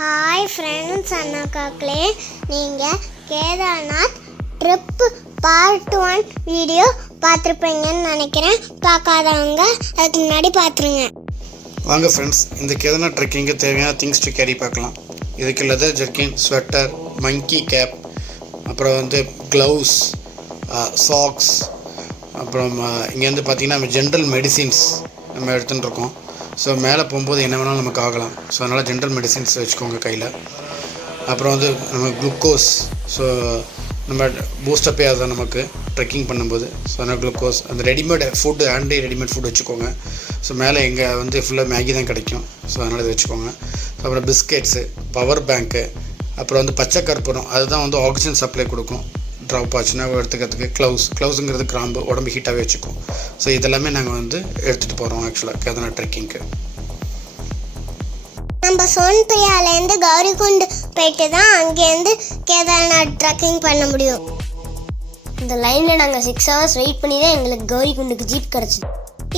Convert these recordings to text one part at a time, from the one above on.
Hi friends அண்ணாக்காக்களே, நீங்கள் Kedarnath trip part 1 video பார்த்துருப்பீங்கன்னு நினைக்கிறேன். பார்க்காதவங்க அதுக்கு முன்னாடி பார்த்துருங்க. வாங்க ஃப்ரெண்ட்ஸ், இந்த கேதார்நாத் ட்ரெக்கிங்கு தேவையான திங்ஸ் டு கேரி பார்க்கலாம். இதுக்கு லெதர் ஜர்க்கின், ஸ்வெட்டர், மங்கி கேப், அப்புறம் க்ளவுஸ், சாக்ஸ், அப்புறம் இங்கேருந்து பார்த்திங்கன்னா நம்ம ஜென்ரல் மெடிசின்ஸ் நம்ம எடுத்துகிட்டு இருக்கோம். ஸோ மேலே போகும்போது என்ன வேணாலும் நமக்கு ஆகலாம். ஸோ அதனால் ஜென்ரல் மெடிசின்ஸ் வச்சுக்கோங்க கையில். அப்புறம் நம்ம குளுக்கோஸ், ஸோ நம்ம பூஸ்டப்பே அதுதான் நமக்கு ட்ரெக்கிங் பண்ணும்போது. ஸோ அதனால் குளுக்கோஸ், அந்த ரெடிமேட் ஃபுட்டு, ரெடிமேட் ஃபுட் வச்சுக்கோங்க. ஸோ மேலே எங்கே ஃபுல்லாக மேகி தான் கிடைக்கும். ஸோ அதனால் இதை வச்சுக்கோங்க. அப்புறம் பிஸ்கெட்ஸு, பவர் பேங்க்கு, அப்புறம் பச்சை கற்பூரம், அதுதான் ஆக்சிஜன் சப்ளை கொடுக்கும். ட்ராப் ஆச்சுன்னா எடுத்துக்கிறதுக்கு க்ளவுஸுங்கிறது கிராம்பு, உடம்பு ஹீட்டாகவே வச்சுக்கும். ஸோ இதெல்லாமே நாங்கள் எடுத்துகிட்டு போகிறோம் ஆக்சுவலாக கேதார்நாத் ட்ரெக்கிங்க்கு. நம்ம சோன்பையாலேருந்து கௌரிகுண்ட் போயிட்டு தான் அங்கேருந்து கேதார்நாத் ட்ரெக்கிங் பண்ண முடியும். இந்த லைனில் நாங்கள் 6 hours வெயிட் பண்ணி தான் எங்களுக்கு கௌரிகுண்டுக்கு ஜீப் கிடச்சிது.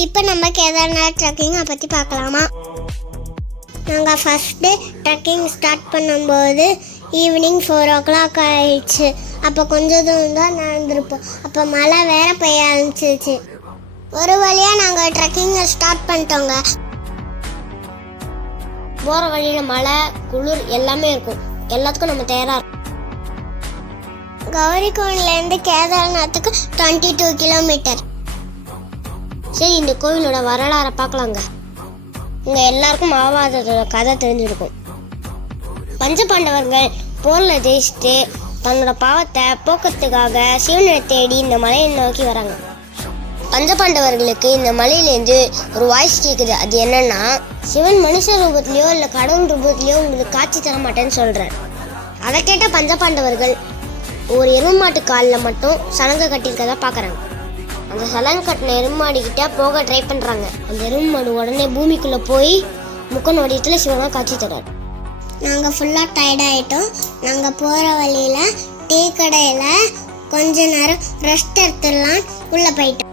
இப்போ நம்ம கேதார்நாத் ட்ரெக்கிங்கை பற்றி பார்க்கலாமா? நாங்கள் ஃபஸ்ட்டு ட்ரெக்கிங் ஸ்டார்ட் பண்ணும்போது ஈவினிங் 4 o'clock ஆயிடுச்சு. அப்போ கொஞ்சம் தூரம் தான் நடந்திருப்போம். அப்போ மழை வேற பெய்ய ஆரம்பிச்சிருச்சு. ஒரு வழியாக நாங்கள் ட்ரெக்கிங்கை ஸ்டார்ட் பண்ணிட்டோங்க. போகிற வழியில் மழை, குளிர் எல்லாமே இருக்கும். எல்லாத்துக்கும் நம்ம தயாராக இருக்கும். கௌரிகுண்ட்லேருந்து கேதார்நாத்துக்கு 22 கிலோமீட்டர். சரி, இந்த கோவிலோட வரலாறை பார்க்கலாங்க. இங்கே எல்லாருக்கும் மகாபாரதத்தோட கதை தெரிஞ்சிருக்கும். பஞ்சபாண்டவர்கள் போரில் ஜெயிச்சுட்டு தன்னோட பாவத்தை போக்குறதுக்காக சிவனை தேடி இந்த மலையை நோக்கி வராங்க. பஞ்சபாண்டவர்களுக்கு இந்த மலையிலேருந்து ஒரு வாய்ஸ் கேட்குது. அது என்னன்னா, சிவன் மனுஷ ரூபத்திலையோ இல்லை கடவுள் ரூபத்திலையோ உங்களுக்கு காட்சி தர மாட்டேன்னு சொல்கிறார். அதை கேட்ட பஞ்சபாண்டவர்கள் ஒரு எருமாட்டு காலில் மட்டும் சலங்கை கட்டியிருக்கதா பார்க்குறாங்க. அந்த சலங்கை கட்டின எருமாடிக்கிட்ட போக ட்ரை பண்ணுறாங்க. அந்த எருமாடு உடனே பூமிக்குள்ளே போய் முக்கன் வடிவத்தில் சிவனாக காட்சி தர்றார். நாங்கள் ஃபுல்லாக டயர்டாகிட்டோம். நாங்கள் போகிற வழியில் டீ கடையில் கொஞ்ச நேரம் ரெஸ்ட் எடுத்துடலாம் உள்ளே போயிட்டோம்.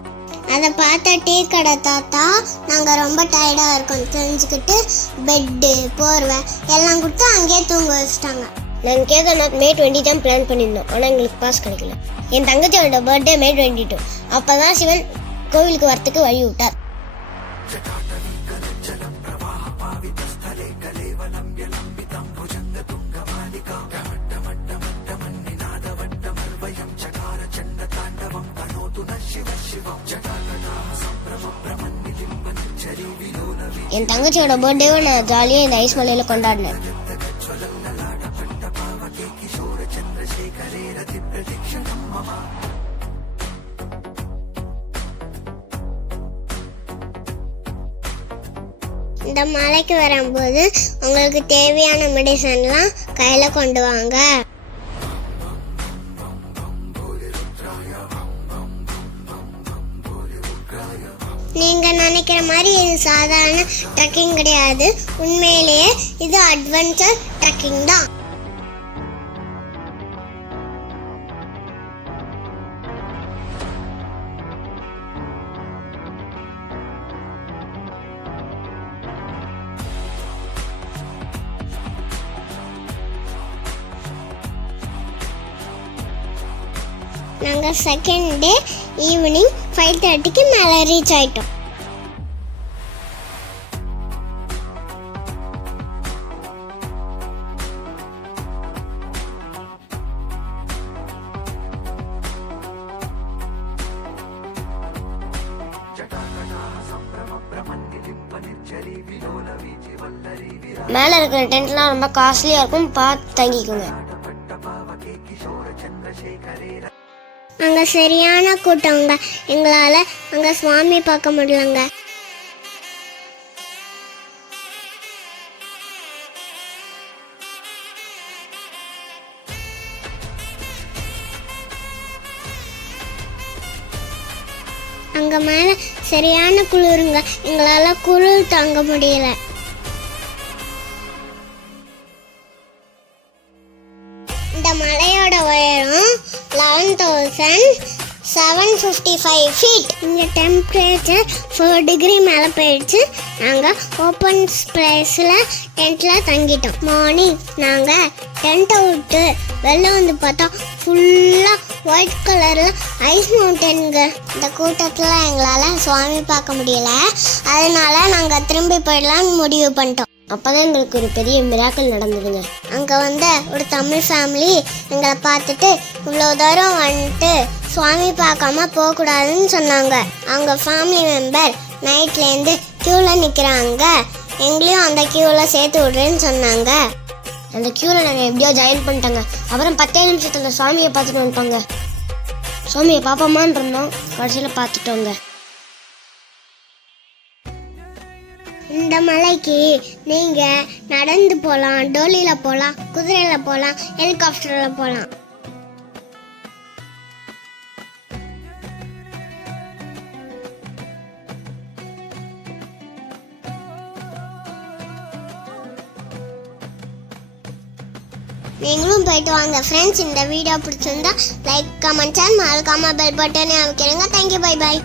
அதை பார்த்தா டீ கடை தாத்தா நாங்கள் ரொம்ப டயர்டாக இருக்கோம் தெரிஞ்சுக்கிட்டு பெட்டு, போர்வை எல்லாம் கொடுத்து அங்கேயே தூங்க வச்சுட்டாங்க. நாங்கள் கேதார்நாத் May 20 தான் பிளான் பண்ணியிருந்தோம். ஆனால் எங்களுக்கு பாஸ் கிடைக்கல. என் தங்கச்சியோட பர்த்டே May 22. அப்போ தான் சிவன் கோவிலுக்கு வரத்துக்கு வழி விட்டார். என் தங்கச்சியோட பர்த்டேவை நான் ஜாலியாக இந்த ஐஸ் மலையில் கொண்டாடினேன். இந்த மலைக்கு வரும்போது உங்களுக்கு தேவையான மெடிசன்லாம் கையில் கொண்டு வாங்க. நீங்கள் நினைக்கிற மாதிரி இது சாதாரண ட்ரெக்கிங் கிடையாது. உண்மையிலேயே இது அட்வென்ச்சர் ட்ரெக்கிங் தான். நாங்கள் செகண்ட் டே ஈவினிங் 5:30க்கு மேலே ரீச் ஆகிட்டோம். மேலே இருக்கிற டென்ட்லாம் ரொம்ப காஸ்ட்லியாக இருக்கும், பார்த்து தங்கிக்கோங்க. அங்கே சரியான கூட்டங்க. எங்களால் அங்கே சுவாமி பார்க்க முடியலங்க. அங்கே மேலே சரியான குளிருங்க. எங்களால் குளிர் தாங்க முடியல. இந்த மலையோட உயரம் 11,600 755 ஃபீட். இங்கே டெம்பரேச்சர் 4 டிகிரி மேலே போயிடுச்சு. நாங்கள் ஓப்பன் ஸ்பேஸில் டென்ட்டில் தங்கிட்டோம். மார்னிங் நாங்கள் டென்ட்டை விட்டு வெளில வந்து பார்த்தா ஃபுல்லாக ஒயிட் கலரில் ஐஸ் மவுண்டனுங்க. இந்த கூட்டத்தில் எங்களால் சுவாமி பார்க்க முடியல. அதனால நாங்கள் திரும்பி போயிடலான்னு முடிவு பண்ணிட்டோம். அப்போதான் எங்களுக்கு ஒரு பெரிய மிராக்கல் நடந்ததுங்க. அங்கே வந்த ஒரு தமிழ் ஃபேமிலி எங்களை பார்த்துட்டு இவ்வளோ தூரம் வந்துட்டு சுவாமி பார்க்காம போகக்கூடாதுன்னு சொன்னாங்க. அவங்க ஃபேமிலி மெம்பர் நைட்லேருந்து க்யூவில் நிற்கிறாங்க. எங்களையும் அந்த க்யூவில் சேர்த்து விட்றேன்னு சொன்னாங்க. அந்த க்யூவில் நாங்கள் எப்படியோ ஜாயின் பண்ணிட்டாங்க. அப்புறம் 10 நிமிஷத்தில் சுவாமியை பார்த்துட்டு வந்துட்டோங்க. சுவாமியை பார்ப்போமான்னு இருந்தோம், கடைசியில் பார்த்துட்டோங்க. இந்த மலைக்கு நீங்கள் நடந்து போகலாம், டோலியில் போகலாம், குதிரையில் போகலாம், ஹெலிகாப்டரில் போகலாம். நீங்களும் போயிட்டு வாங்க ஃப்ரெண்ட்ஸ். இந்த வீடியோ பிடிச்சிருந்தா லைக், கமெண்ட், மறக்காம பெல் பட்டனை அமைக்கிறேங்க. Thank you, bye bye.